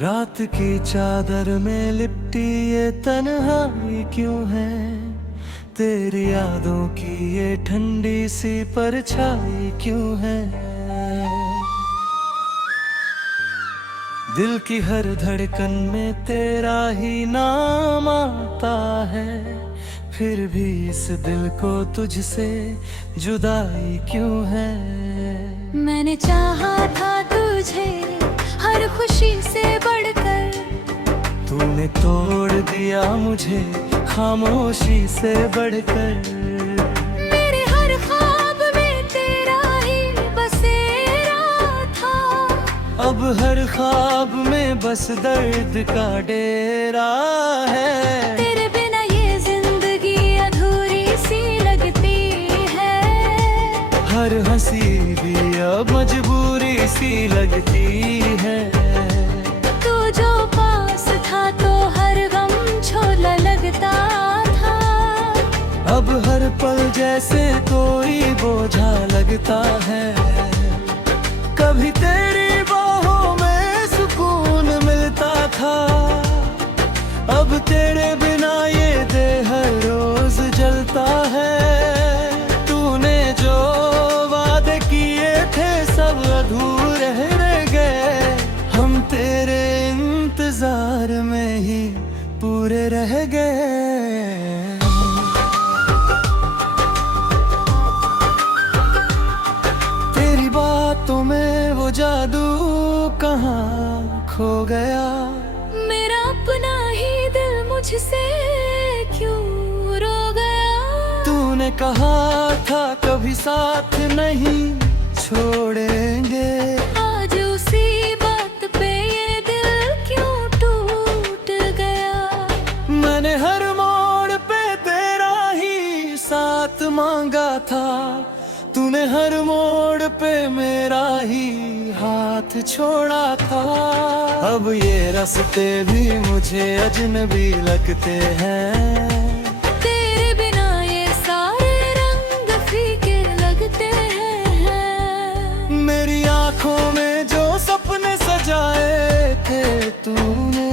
रात की चादर में लिपटी ये तन्हाई क्यों है? तेरी यादों की ये ठंडी सी परछाई क्यों है? दिल की हर धड़कन में तेरा ही नाम आता है, फिर भी इस दिल को तुझसे जुदाई क्यों है? मैंने चाहा था तुझे हर खुशी से बढ़कर, तूने तोड़ दिया मुझे खामोशी से बढ़कर। मेरे हर ख्वाब में तेरा ही बसेरा था, अब हर ख्वाब में बस दर्द का डेरा है। तेरे बिना ये जिंदगी अधूरी सी लगती है, हर हंसी भी अब मजबूरी सी लगती है। तू जो पास था तो हर गम छोला लगता था, अब हर पल जैसे कोई बोझा लगता है। कभी तेरी बाहों में सुकून मिलता था, अब तेरे बिना ये देह हर रोज जलता है। तूने जो वादे किए थे सब अधूरे रह गए, हम तेरे इंतजार में ही पूरे रह गए। तेरी बातों में वो जादू कहाँ खो गया? मेरा अपना ही दिल मुझसे क्यों रो गया? तूने कहा था कभी साथ नहीं छोड़ेंगे, आज उसी बात पे ये दिल क्यों टूट गया? मैंने हर मोड़ पे तेरा ही साथ मांगा था, तूने हर मोड़ पे मेरा ही हाथ छोड़ा था। अब ये रास्ते भी मुझे अजनबी लगते हैं, तेरे बिना ये सारे रंग फीके लगते हैं। मेरी आंखों में जो सपने सजाए थे तूने,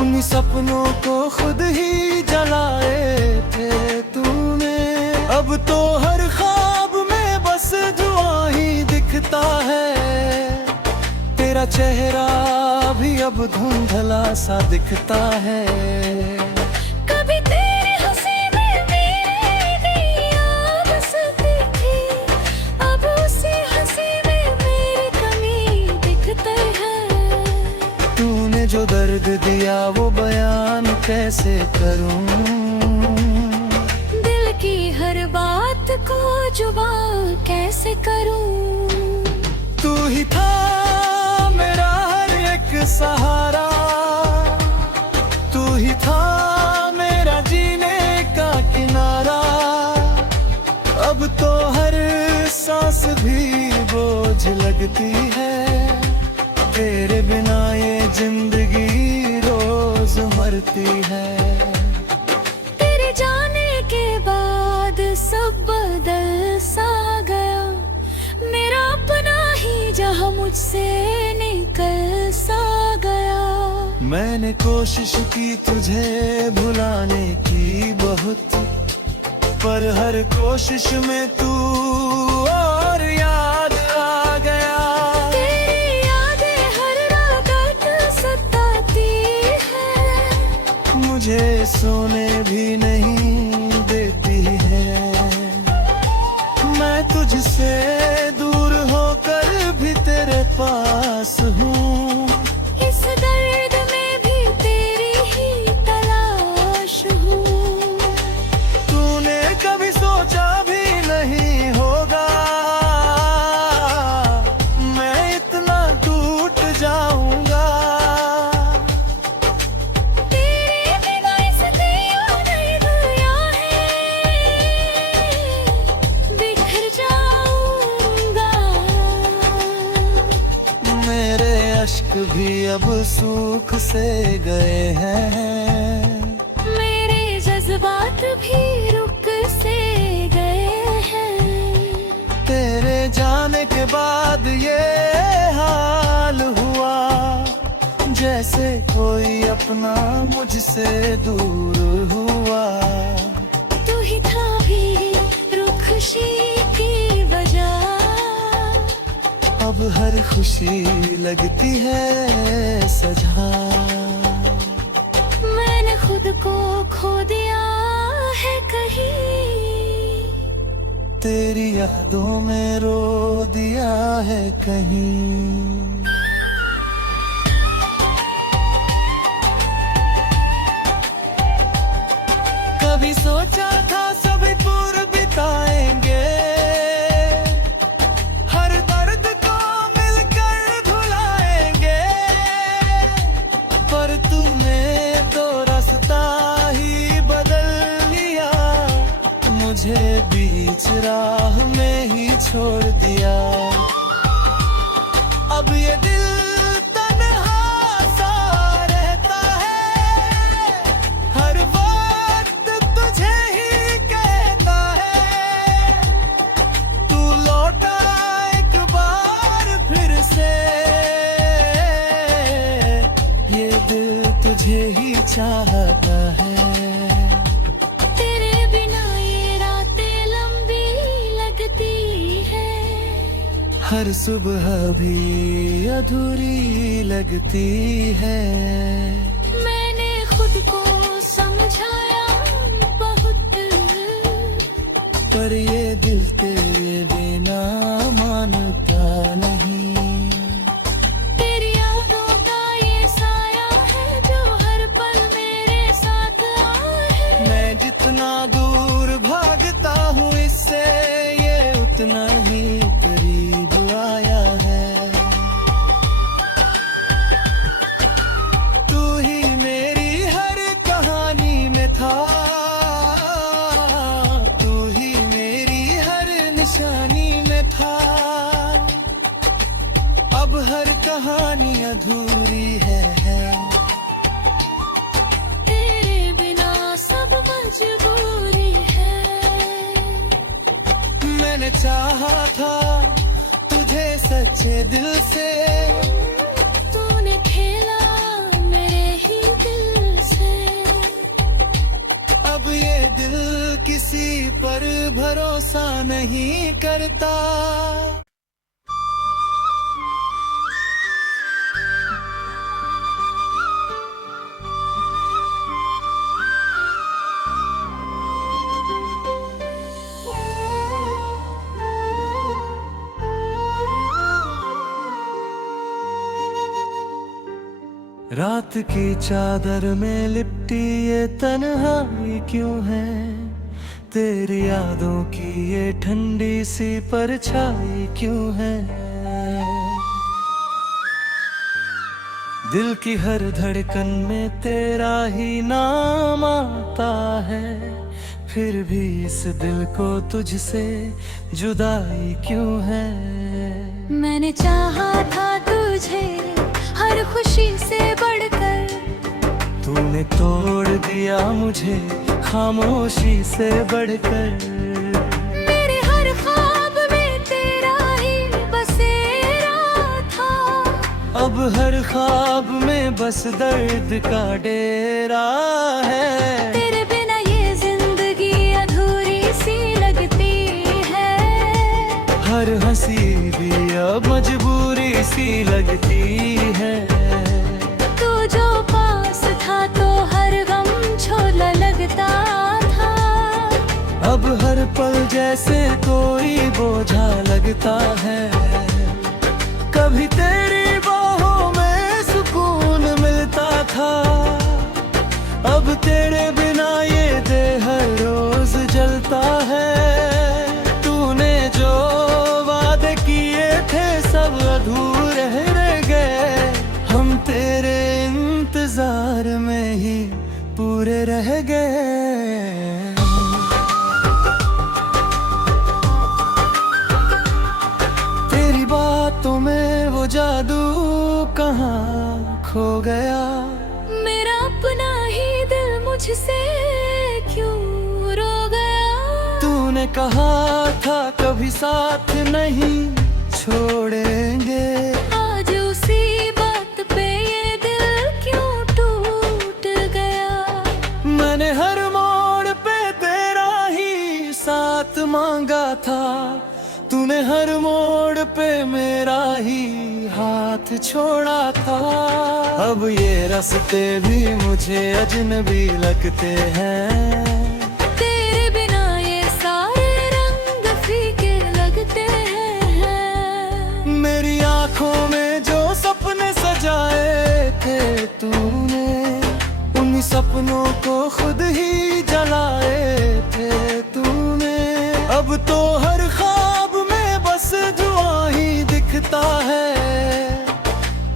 उन्हीं सपनों को खुद ही जलाए थे तूने। अब तो हर ख्वाब में बस धुआं ही दिखता है, तेरा चेहरा भी अब धुंधला सा दिखता है। कभी तेरी हंसी में मेरी याद बसती थी, अब उसी हंसी में मेरी कमी दिखती है। तूने जो दर्द दिया वो बयान कैसे करूं? दिल की हर बात को जुबान कैसे करूं? तू ही था मेरा हर एक सहारा, तू ही था मेरा जीने का किनारा। अब तो हर सांस भी बोझ लगती है, तेरे बिना ये जिंदगी रोज मरती है। तेरे जाने के बाद सब बदल सा गया, मेरा अपना ही जहां मुझसे निकल सा गया। मैंने कोशिश की तुझे भुलाने की बहुत, पर हर कोशिश में तू और याद आ गया। तेरी यादें हर रात सताती है, मुझे सोने भी नहीं देती है। मैं तुझसे दूर होकर भी तेरे पास हूँ, इस दर्द में भी तेरी ही तलाश हूँ। तूने कभी सोचा भी नहीं होगा मैं इतना टूट जाऊंगा। तेरे बिना इस दिया नहीं दुनिया है, बिखर जाऊंगा। मेरे अश्क भी अब सूख से गए हैं, मेरे जज्बात भी रुक से गए हैं। तेरे जाने के बाद ये हाल हुआ, जैसे कोई अपना मुझसे दूर हुआ। तू ही था भी रुख खुशी की वजह, अब हर खुशी लगती है सजा। मैंने खुद को खो दिया है कहीं, तेरी यादों में रो दिया है कहीं। कभी सोचा था सभी दूर बिताएंगे, हर दर्द को मिलकर भुलाएंगे, पर तूने तो रास्ता ही बदल लिया, मुझे बीच राह में ही छोड़ दिया। अब ये दिल तन्हा सा रहता है, हर वक्त तुझे ही कहता है, तू लौटा एक बार फिर से, ये दिल तुझे ही चाहता है। तेरे बिना ये रातें लंबी लगती है, हर सुबह भी अधूरी लगती है। मैंने खुद को समझाया बहुत, पर ये दिल तेरे बिना मानता नहीं। तेरी यादों का ये साया है जो हर पल मेरे साथ है। मैं जितना दूर भागता हूँ इससे, ये उतना ही करीब आया है। तू ही मेरी हर कहानी में था, तू ही मेरी हर निशानी में था, अब हर कहानी अधूरी है। तेरे बिना सब मजबूरी है। मैंने चाहा था तुझे सच्चे दिल से, तूने खेला मेरे ही दिल से। अब ये दिल किसी पर भरोसा नहीं करता। रात की चादर में लिपटी ये तन्हाई क्यों है, तेरी यादों की ये ठंडी सी परछाई क्यों है। दिल की हर धड़कन में तेरा ही नाम आता है, फिर भी इस दिल को तुझसे जुदाई क्यों है। मैंने चाहा था तुझे हर खुशी से बढ़कर, तूने तोड़ दिया मुझे खामोशी से बढ़कर। मेरे हर ख्वाब में तेरा ही बसेरा था, अब हर ख्वाब में बस दर्द का डेरा है। तेरे बिना ये जिंदगी अधूरी सी लगती है, हर हंसी भी अब मजबूरी सी लगती है। तू जो पास था तो हर गम छोला लगता था, अब हर पल जैसे कोई बोझा लगता है। कभी तेरी बाहों में सुकून मिलता था, अब तेरे बिना ये देह हर रोज जलता है। तूने जो वादे किए थे सब अधूरे रह गए, हम तेरे इंतजार में ही पूरे रह गए। तेरी बातों में वो जादू कहाँ खो गया, मेरा अपना ही दिल मुझसे क्यों रो गया। तूने कहा था कभी साथ नहीं छोड़ेंगे, आज उसी बात पे ये दिल मोड़ पे मेरा ही हाथ छोड़ा था। अब ये रास्ते भी मुझे अजनबी लगते हैं। तेरे बिना ये सारे रंग फीके लगते हैं। मेरी आंखों में जो सपने सजाए थे तूने, उन सपनों को खुद ही जलाए थे तूने। अब तो हर ख्वाब में बस धुआं ही दिखता है।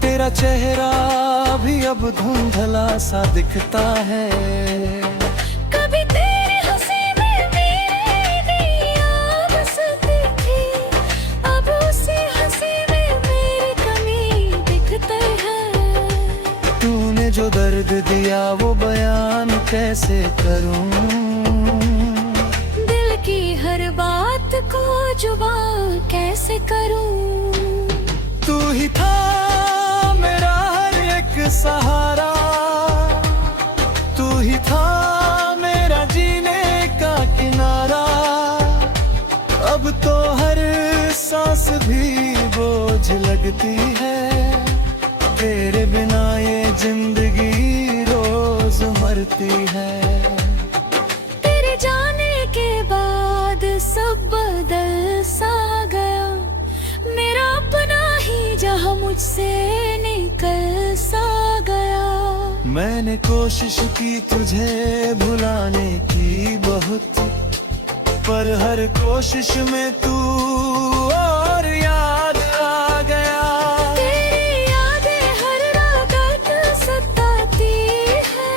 तेरा चेहरा भी अब धुंधला सा दिखता है। कभी तेरे हंसी में मेरी दिया बसती थी, अब उसी हंसी में मेरी कमी दिखती है। तूने जो दर्द दिया वो बयान कैसे करूं। दिल की हर बात को जुबान कैसे करूं। तू ही था मेरा हर एक सहारा, तू ही था मेरा जीने का किनारा। अब तो हर सांस भी बोझ लगती है। तेरे बिना ये जिंदगी रोज मरती है। तेरे जाने के बाद सब बदल सा गया। मेरा अपना ही जहां मुझसे निकल सा गया। मैंने कोशिश की तुझे भुलाने की बहुत, पर हर कोशिश में तू और याद आ गया। तेरी यादें हर रात सताती है,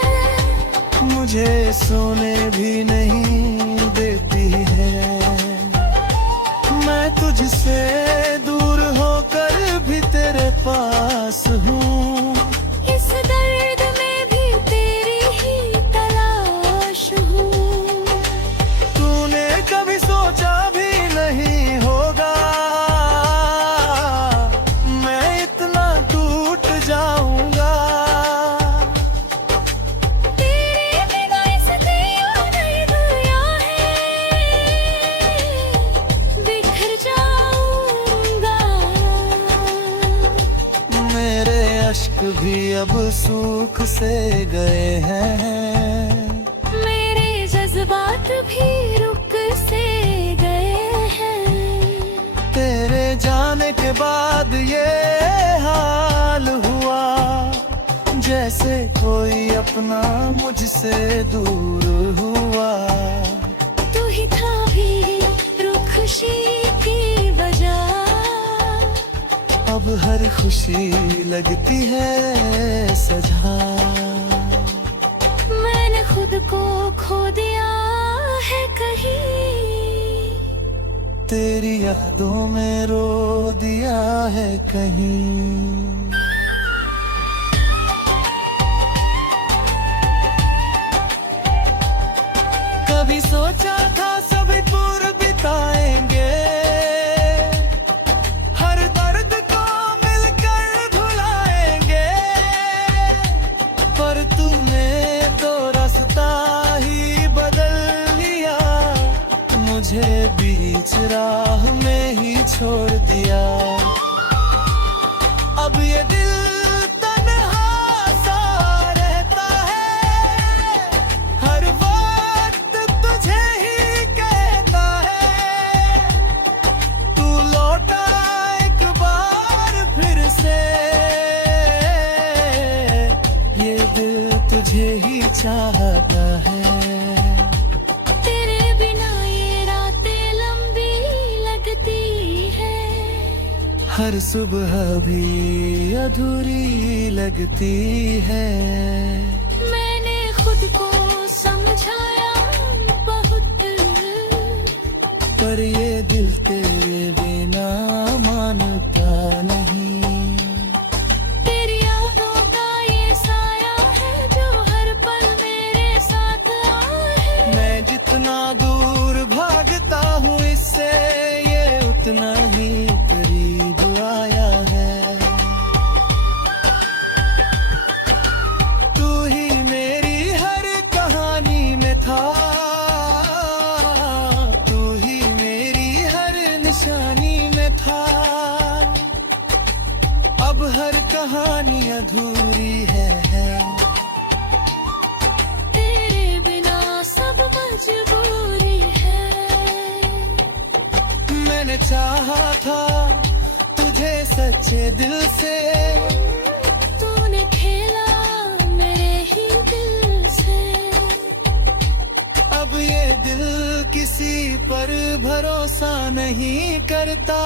मुझे सोने भी नहीं देती है। मैं तुझसे दूर होकर भी तेरे पास हूँ। इस दर्द में भी तेरी ही तलाश हूँ। तूने कभी सोचा भी नहीं होगा मैं इतना टूट जाऊंगा। तेरे बिना इस दिया नहीं दुनिया है, बिखर जाऊंगा। मेरे अश्क भी अब सूख से गए हैं। मेरे जज्बात भी रुक से गए हैं। तेरे जाने के बाद ये हाल हुआ, जैसे कोई अपना मुझसे दूर हुआ। तू ही था भी रुख खुशी की वजह। अब हर खुशी लगती है सजा। मैंने खुद को खो दिया है कहीं, तेरी यादों में रो दिया है कहीं। कभी सोचा था सभी दूर बिताएंगे, हर दर्द को मिलकर भुलाएंगे, पर तूने तो रास्ता ही बदल लिया, मुझे बीच राह में ही छोड़ दिया। अब ये दिल तन्हा सा रहता है, हर वक्त तुझे ही कहता है, तू लौटा एक बार फिर से, ये दिल तुझे ही चाहता है। तेरे बिना ये रातें लंबी लगती है, हर सुबह भी अधूरी लगती है। मैंने खुद को समझाया बहुत, पर ये दिल तेरे बिना मानता नहीं। तेरी यादों का ये साया है जो हर पल मेरे साथ है। मैं जितना दूर भागता हूँ इससे, ये उतना ही करीब आया है। तू ही मेरी हर कहानी में था, तू ही मेरी हर निशानी में हर कहानी अधूरी है। तेरे बिना सब मजबूरी है। मैंने चाहा था तुझे सच्चे दिल से, तूने खेला मेरे ही दिल से। अब ये दिल किसी पर भरोसा नहीं करता।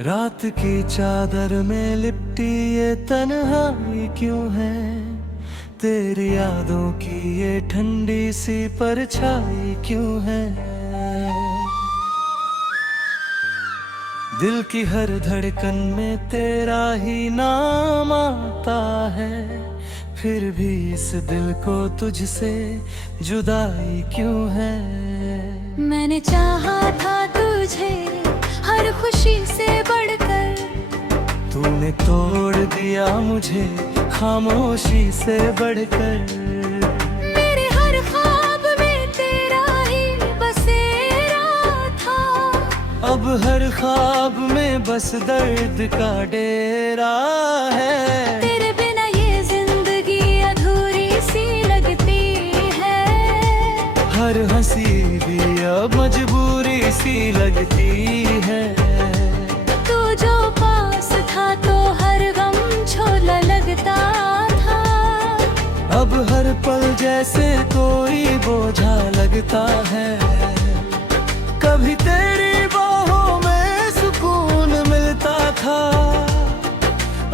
रात की चादर में लिपटी ये तन्हाई क्यों है? तेरी यादों की ये ठंडी सी परछाई क्यों है? दिल की हर धड़कन में तेरा ही नाम आता है, फिर भी इस दिल को तुझसे जुदाई क्यों है? मैंने चाहा था तुझे हर खुशी से बढ़कर, तूने तोड़ दिया मुझे खामोशी से बढ़कर। मेरे हर ख्वाब में तेरा ही बसेरा था, अब हर ख्वाब में बस दर्द का डेरा है। तेरे बिना ये जिंदगी अधूरी सी लगती है। हर हंसी भी अब मजबूरी सी लगती है। तू जो पास था तो हर गम छोला लगता था, अब हर पल जैसे कोई बोझा लगता है। कभी तेरी बाहों में सुकून मिलता था,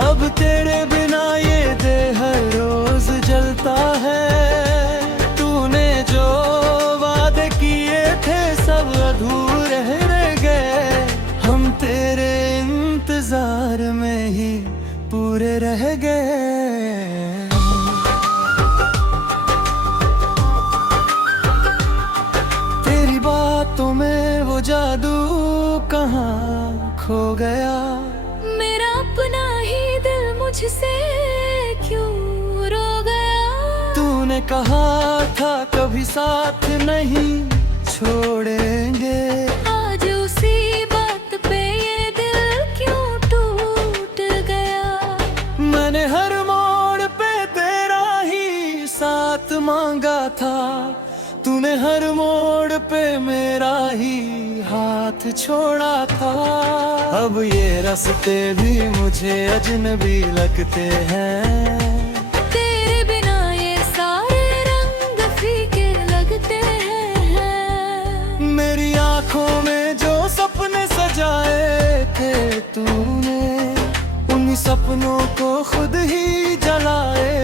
अब तेरे बिना ये देह हर रोज जलता है। तूने जो वादे किए थे सब अधूरे रह गए, हम तेरे इंतजार में ही पूरे रह गए। तेरी बातों में वो जादू कहाँ खो गया? मेरा अपना ही दिल मुझसे क्यों रो गया? तूने कहा था कभी साथ नहीं छोड़ेंगे, आज उसी बात पे ये दिल क्यों टूट गया? मैंने हर मोड़ पे तेरा ही साथ मांगा था, तूने हर मोड़ पे मेरा ही हाथ छोड़ा था। अब ये रास्ते भी मुझे अजनबी लगते हैं, तेरे बिना ये सारे रंग फीके लगते हैं। मेरी आंखों में जो सपने सजाए थे तूने, उन्हीं सपनों को खुद ही जलाए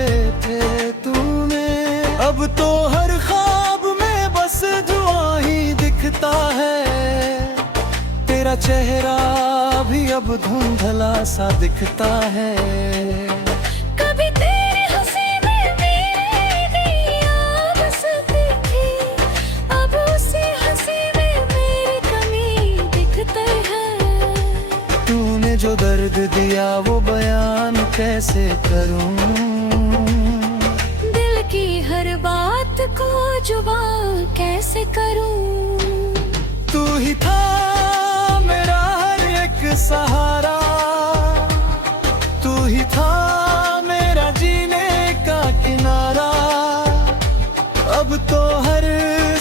थे तूने। अब तो हर ख्वाब में बस धुआं ही दिखता है, तेरा चेहरा भी अब धुंधला सा दिखता है। कभी तेरी हंसी में मेरी दिया बसती थी, अब उसी हंसी में मेरी कमी दिखती है। तूने जो दर्द दिया वो बयान कैसे करूं? दिल की हर बात को जुबान कैसे करूं? तू ही था मेरा हर एक सहारा, तू ही था मेरा जीने का किनारा। अब तो हर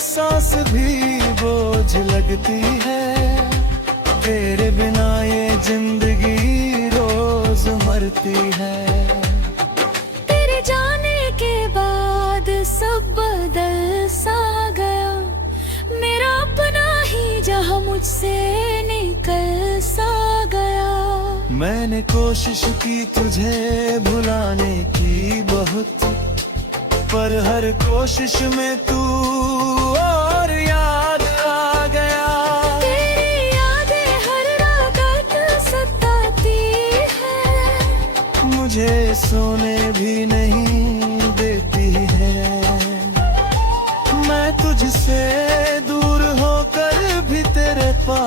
सांस भी बोझ लगती है, तेरे बिना ये जिंदगी रोज मरती है। तेरे जाने के बाद सब बदल सा गया, मेरा अपना ही जहां मुझसे निकल सा गया। मैंने कोशिश की तुझे भुलाने की बहुत, पर हर कोशिश में तू और याद आ गया। तेरी यादें हर रात सताती है, मुझे सोने भी नहीं देती है। मैं तुझसे दूर होकर भी तेरे पास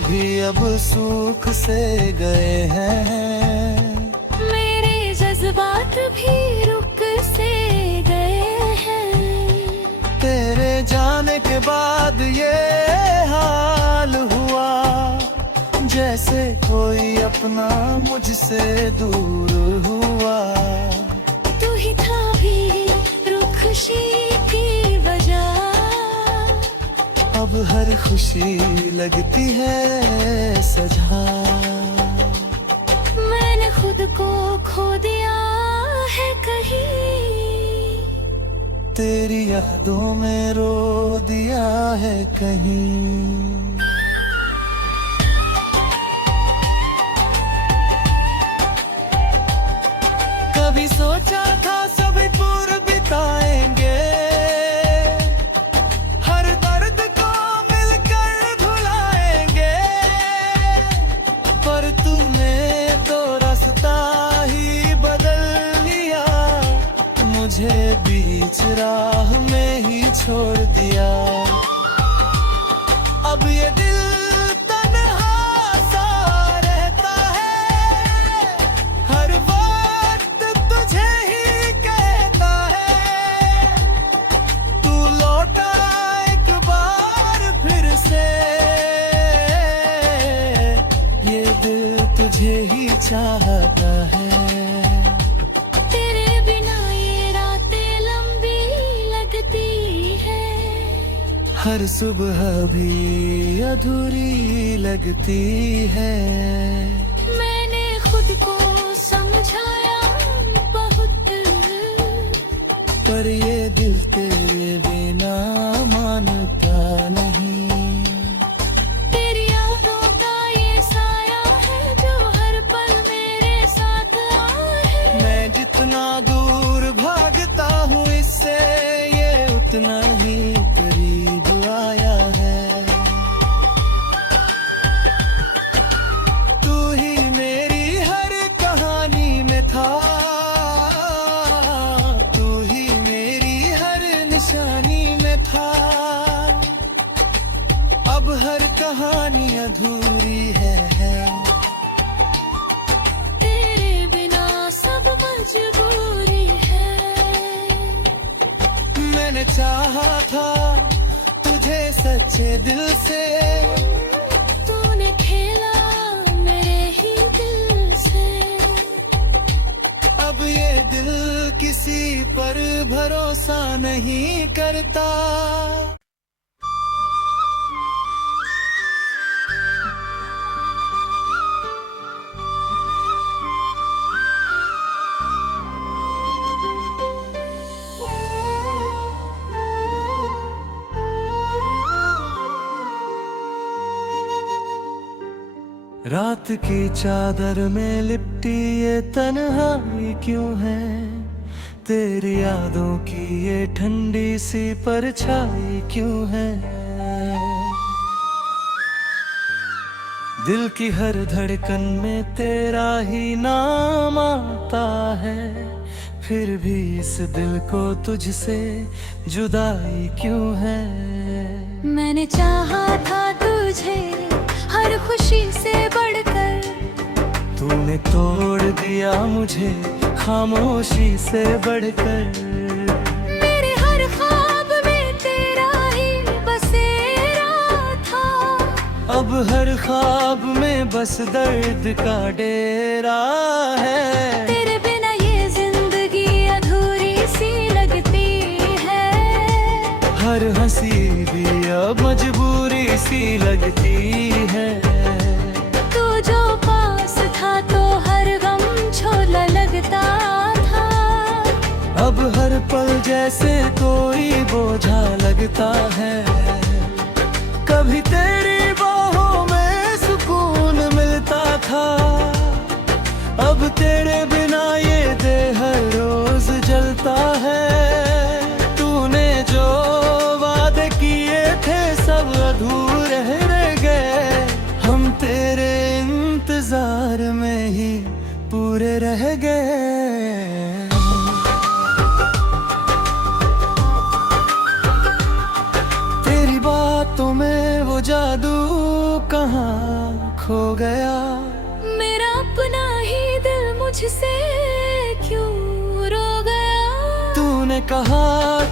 भी अब सूख से गए हैं। मेरे जज्बात भी रुक से गए हैं। तेरे जाने के बाद ये हाल हुआ, जैसे कोई अपना मुझसे दूर हुआ। तू ही था भी रुख खुशी की वजह, अब हर खुशी लगती है सजा। मैंने खुद को खो दिया है कहीं, तेरी यादों में रो दिया है कहीं। कभी सोचा था सभी दूर बिताएंगे, हर दर्द को मिलकर भुलाएंगे, पर तूने तो रास्ता ही बदल लिया, मुझे बीच राह में ही छोड़ दिया। अब ये दिल तन्हा सा रहता है, हर वक्त तुझे ही कहता है। तू लौटा एक बार फिर से, ये दिल तुझे ही चाहता है। तेरे बिना ये रातें लंबी लगती है, हर सुबह भी अधूरी लगती है। मैंने खुद को समझाया बहुत, पर ये दिल तेरे बिना मानता नहीं। तेरी यादों का ये साया है जो हर पल मेरे साथ है। मैं जितना दूर भागता हूँ इससे, ये उतना ही करीब आया है। तू ही मेरी हर कहानी में था, तू ही मेरी हर निशानी में था। अब हर कहानी अधूरी है। तेरे बिना सब मजबूरी है। मैंने चाहा था तुझे सच्चे दिल से, तूने खेला मेरे ही दिल से। अब ये दिल किसी पर भरोसा नहीं करता। रात की चादर में लिपटी ये तन्हाई क्यों है, तेरी यादों की ये ठंडी सी परछाई क्यों है। दिल की हर धड़कन में तेरा ही नाम आता है, फिर भी इस दिल को तुझसे जुदाई क्यों है। मैंने चाहा था तुझे हर खुशी से बढ़कर, तूने तोड़ दिया मुझे खामोशी से बढ़कर। मेरे हर ख्वाब में तेरा ही बसेरा था, अब हर ख्वाब में बस दर्द का डेरा है। तेरे बिना ये जिंदगी अधूरी सी लगती है, हर हंसी भी अब मजबूरी सी लगती है। तू जो पास था तो हर गम छोला लगता था, अब हर पल जैसे कोई बोझा लगता है। कभी तेरी बाहों में सुकून मिलता था, अब तेरे बिना ये देह हर रोज जलता है। तूने जो वादे किए थे सब अधूरे रह गए, हम तेरे इंतजार में ही पूरे रह गए। तेरी बातों में वो जादू कहाँ खो गया। मेरा अपना ही दिल मुझसे क्यों रो गया। तूने कहा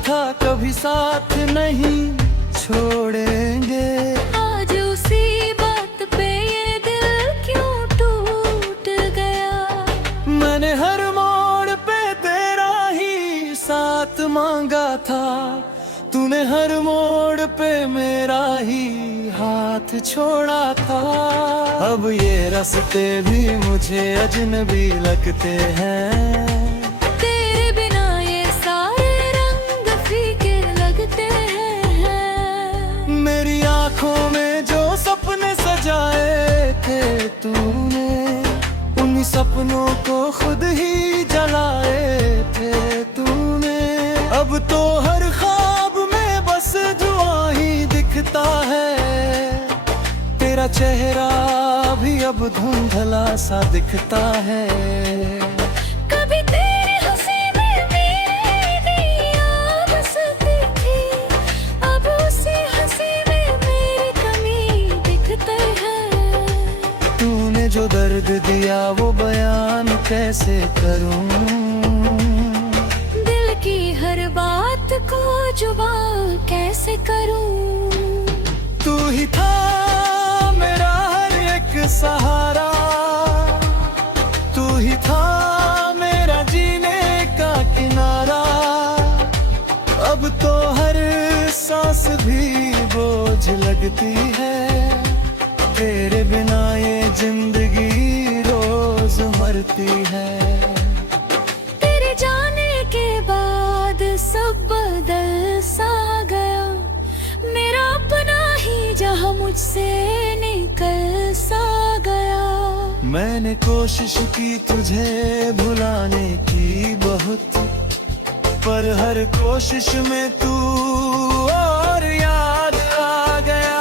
था कभी साथ नहीं छोड़ेंगे, आज उसी बात पे ये दिल क्यों टूट गया। मैंने हर मोड़ पे तेरा ही साथ मांगा था, तूने हर मोड़ पे मेरा ही हाथ छोड़ा था। अब ये रास्ते भी मुझे अजनबी लगते हैं, तेरे बिना ये सारे रंग फीके लगते हैं। मेरी आंखों में जो सपने सजाए थे तूने, उन्हीं सपनों को खुद ही जलाए थे तूने। अब तो हर ख्वाब में बस धुआं ही दिखता है, तेरा चेहरा भी अब धुंधला सा दिखता है। कभी तेरी हंसी में मेरी दिया बसती थी, अब उसी हंसी में मेरी कमी दिखते है। तूने जो दर्द दिया वो बयान कैसे करूं, दिल की हर बात को जुबान कैसे करूं। तू ही था मेरा हर एक सहारा, तू ही था मेरा जीने का किनारा। अब तो हर सांस भी बोझ लगती है, तेरे बिना ये जिंदगी रोज मरती है। तेरे जाने के बाद सब बदल सा गया, मेरा अपना ही जहां मुझसे निकल सा गया। मैंने कोशिश की तुझे भुलाने की बहुत, पर हर कोशिश में तू और याद आ गया।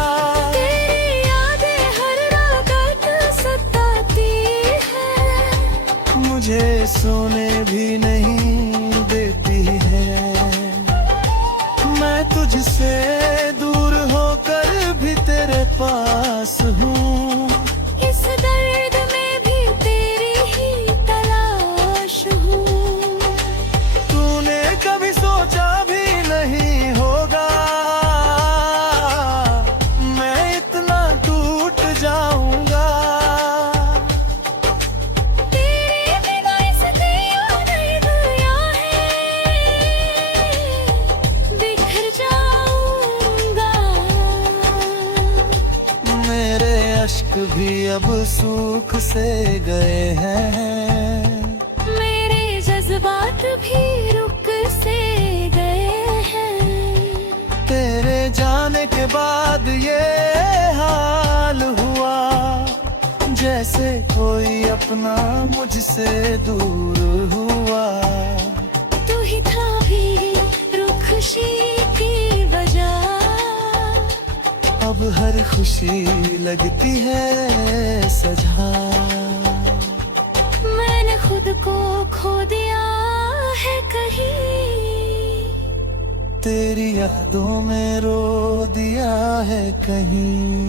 तेरी यादें हर रात सताती है, मुझे सोने भी नहीं देती है। मैं तुझसे दूर होकर भी तेरे पास हूँ, इस दर्द में भी तेरी ही तलाश हूँ। तूने कभी सोचा भी नहीं होगा मैं इतना टूट जाऊंगा। तेरे बिना इस दिया नहीं दुनिया है, बिखर जाऊंगा। मेरे अश्क भी अब सूख से गए हैं, मेरे जज्बात भी रुक से गए हैं। तेरे जाने के बाद ये हाल हुआ, जैसे कोई अपना मुझसे दूर हुआ। तू ही था भी रुखशी की वजह, अब हर खुशी लगती है सजा। मैंने खुद को खो दिया है कहीं, तेरी यादों में रो दिया है कहीं।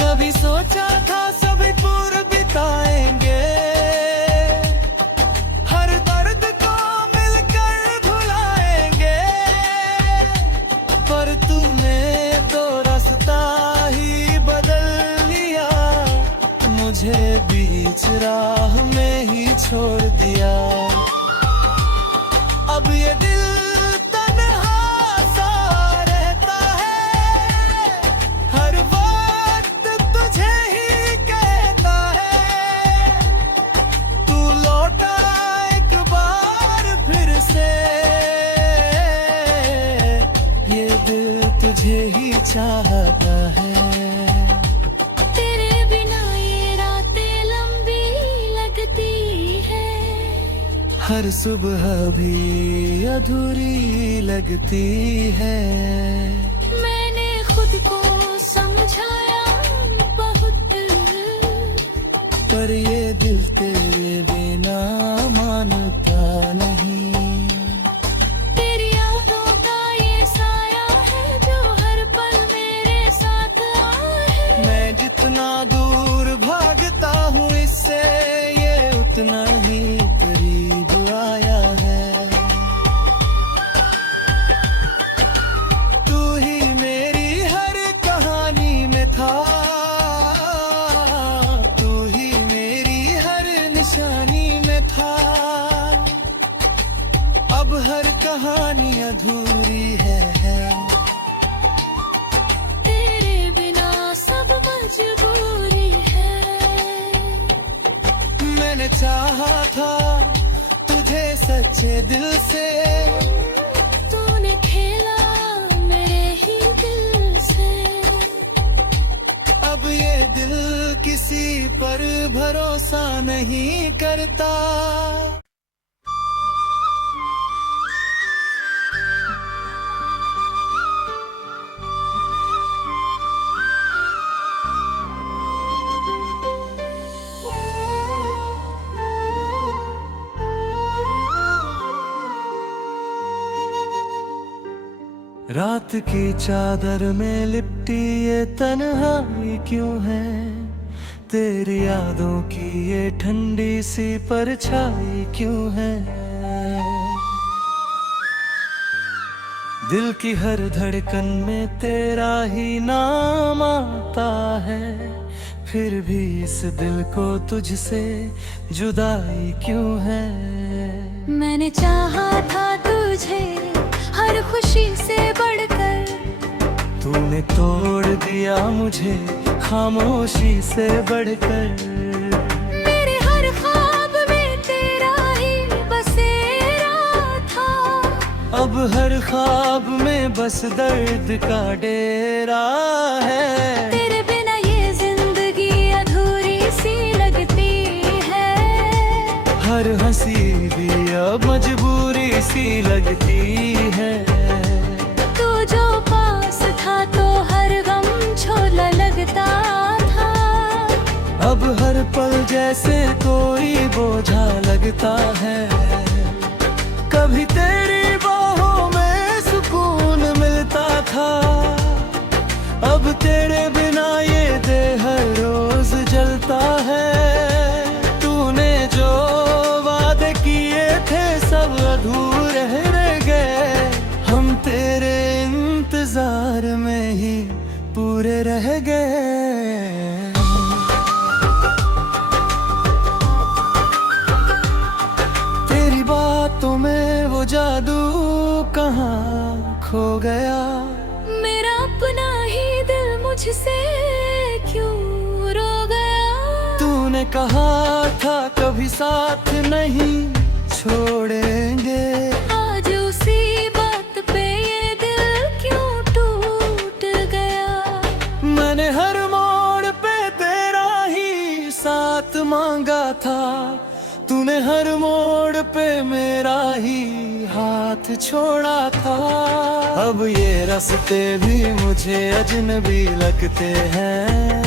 कभी सोचा था सभी पूर बिताएंगे, हर दर्द को मिलकर भुलाएंगे, पर तूने तो रास्ता ही बदल लिया, मुझे बीच राह में ही छोड़ दिया। अब ये दिल तन्हा सा रहता है, हर वक्त तुझे ही कहता है। तू लौटा एक बार फिर से, ये दिल तुझे ही चाहता है। तेरे बिना ये रातें लंबी लगती है, हर सुबह भी अधूरी लगती है। मैंने खुद को समझाया बहुत, पर ये दिल तेरे बिना मानता नहीं। हर कहानी अधूरी है। तेरे बिना सब मजबूरी है। मैंने चाहा था तुझे सच्चे दिल से, तूने खेला मेरे ही दिल से। अब ये दिल किसी पर भरोसा नहीं करता। रात की चादर में लिपटी ये तन्हाई क्यों है? तेरी यादों की ये ठंडी सी परछाई क्यों है? दिल की हर धड़कन में तेरा ही नाम आता है, फिर भी इस दिल को तुझसे जुदाई क्यों है? मैंने चाहा था तुझे हर खुशी से बढ़कर, तूने तोड़ दिया मुझे खामोशी से बढ़कर। मेरे हर ख्वाब में तेरा ही बसेरा था, अब हर ख्वाब में बस दर्द का डेरा है। तेरे बिना ये जिंदगी अधूरी सी लगती है। हर हंसी भी अब मजबूरी सी लगती है। तू जो पास था तो हर गम छोला लगता था, अब हर पल जैसे कोई बोझा लगता है। कभी तेरी बाहों में सुकून मिलता था, अब तेरे बिना ये देह हर रोज जलता है। तूने जो वादे किए थे सब अधूरे रह गए, हम तेरे इंतजार में ही पूरे रह गए। तेरी बातों में वो जादू कहाँ खो गया? मेरा अपना ही दिल मुझसे क्यों रो गया? तूने कहा था कभी साथ नहीं छोड़ेंगे, आज उसी बात पे ये दिल क्यों टूट गया? मैंने हर मोड़ पे तेरा ही साथ मांगा था, तूने हर मोड़ पे मेरा ही हाथ छोड़ा था। अब ये रास्ते भी मुझे अजनबी लगते हैं,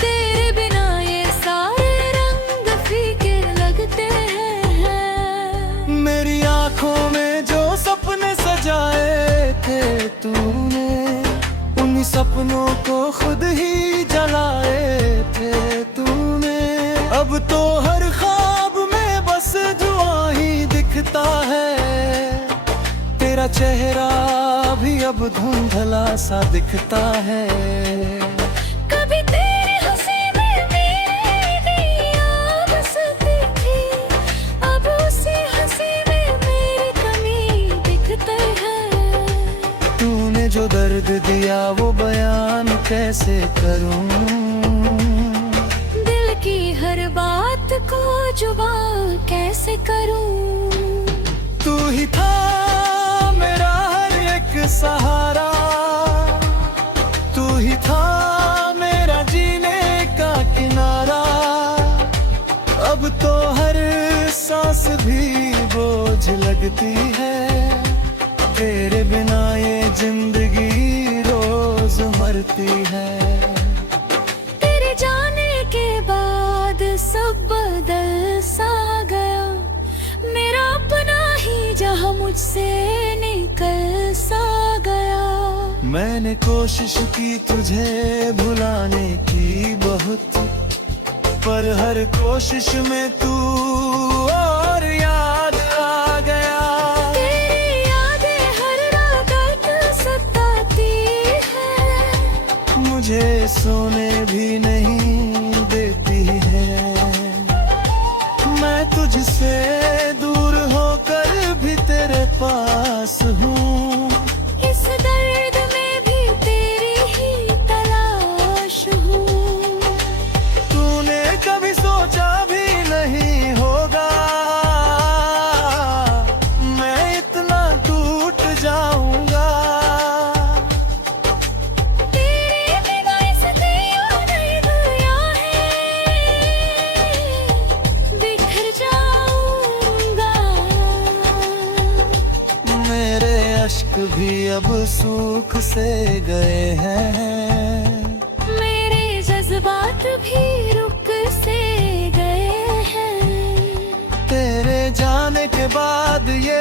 तेरे बिना ये सारे रंग फीके लगते हैं। मेरी आंखों में जो सपने सजाए थे तूने, उन्हीं सपनों को खुद ही जलाए थे तूने। अब तो हर ख्वाब में बस धुआं ही दिखता है, तेरा चेहरा भी अब धुंधला सा दिखता है। कभी तेरी हंसी में मेरी याद बसती थी, अब उसी हंसी में मेरी कमी दिखती है। तूने जो दर्द दिया वो बयान कैसे करूं? दिल की हर बात को जुबान कैसे करूं? तू ही था मेरा हर एक सहारा, तू ही था मेरा जीने का किनारा। अब तो हर सांस भी बोझ लगती है, तेरे बिना ये जिंदगी रोज मरती है। तेरे जाने के बाद सब बदल सा गया, मेरा अपना ही जहां मुझसे निकल सा गया। मैंने कोशिश की तुझे भुलाने की बहुत, पर हर कोशिश में तू और याद आ गया। तेरी यादें हर रात सताती है, मुझे सोने भी नहीं देती है। मैं तुझसे दूर होकर भी तेरे पास भी अब सूख से गए हैं। मेरे जज्बात भी रुक से गए हैं। तेरे जाने के बाद ये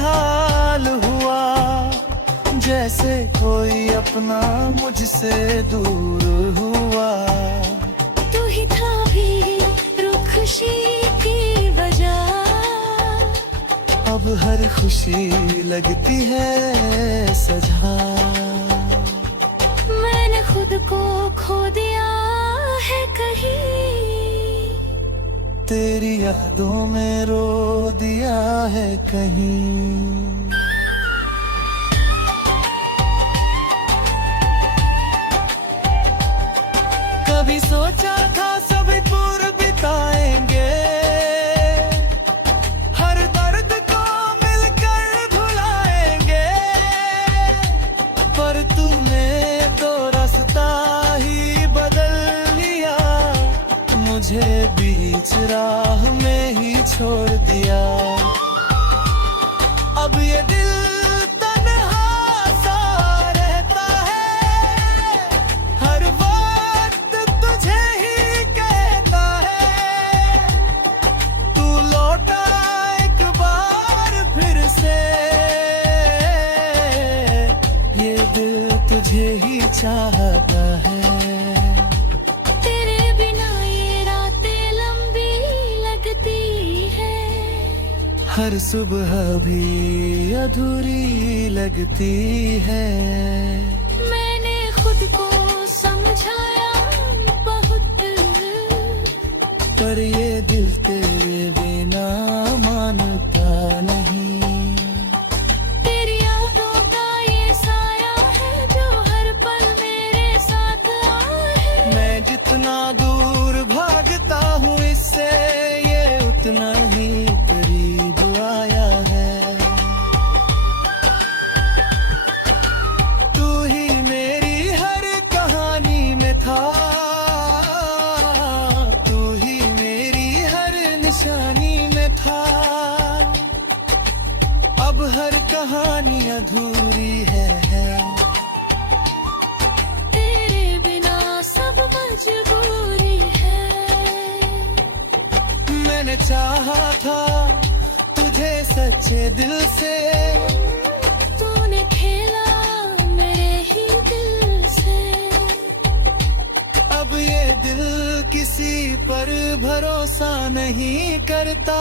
हाल हुआ, जैसे कोई अपना मुझसे दूर हुआ। तू ही था भी रुखशी की वजह, अब हर खुशी लगती है सजा। मैंने खुद को खो दिया है कहीं, तेरी यादों में रो दिया है कहीं। कभी सोचा था सभी दूर बिताएंगे, हर दर्द को मिलकर भुलाएंगे, पर तूने तो रास्ता ही बदल लिया, मुझे बीच राह में ही छोड़ दिया। अब ये दिल तन्हा सा रहता है, हर वक्त तुझे ही कहता है। तू लौटा एक बार फिर से, ये दिल तुझे ही चाहता है। तेरे बिना ये रातें लंबी लगती है, हर सुबह भी अधूरी लगती है। मैंने खुद को समझाया बहुत, पर ये दिल तेरे बिना मानता नहीं। तेरी यादों का ये साया है जो हर पल मेरे साथ है। मैं जितना दूर भागता हूँ इससे, ये उतना ही करीब आया है। तू ही मेरी हर कहानी में था, तू ही मेरी हर निशानी में था। अब हर कहानी अधूरी है। तेरे बिना सब मजबूरी है। मैंने चाहा था तुझे सच्चे दिल से, तूने खेला मेरे ही दिल से। अब ये दिल किसी पर भरोसा नहीं करता।